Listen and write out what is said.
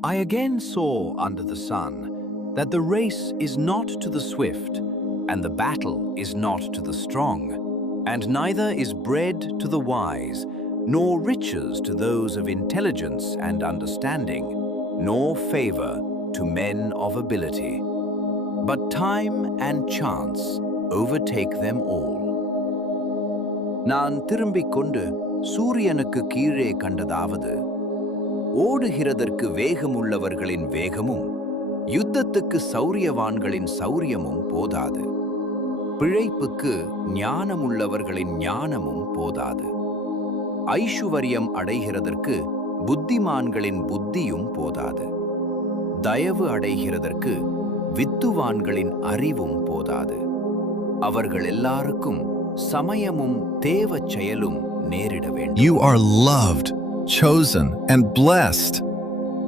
I again saw under the sun that the race is not to the swift, and the battle is not to the strong, and neither is bread to the wise, nor riches to those of intelligence and understanding, nor favor to men of ability. But time and chance overtake them all. நான் திரும்பிக் கொண்டு சூரியனுக்கு கீழே கண்டதாவது, ஓடுகிறதற்கு வேகமுள்ளவர்களின் வேகமும் யுத்தத்துக்கு சௌரியவான்களின் சௌரியமும் போதாது. பிழைப்புக்கு ஞானமுள்ளவர்களின் ஞானமும் போதாது. ஐசுவரியம் அடைகிறதற்கு புத்திமான்களின் புத்தியும் போதாது. தயவு அடைகிறதற்கு வித்துவான்களின் அறிவும் போதாது. அவர்கள் எல்லாருக்கும் சமயமும் தேவச் செயலும் நேரிட வேண்டும். You are loved, chosen, and blessed.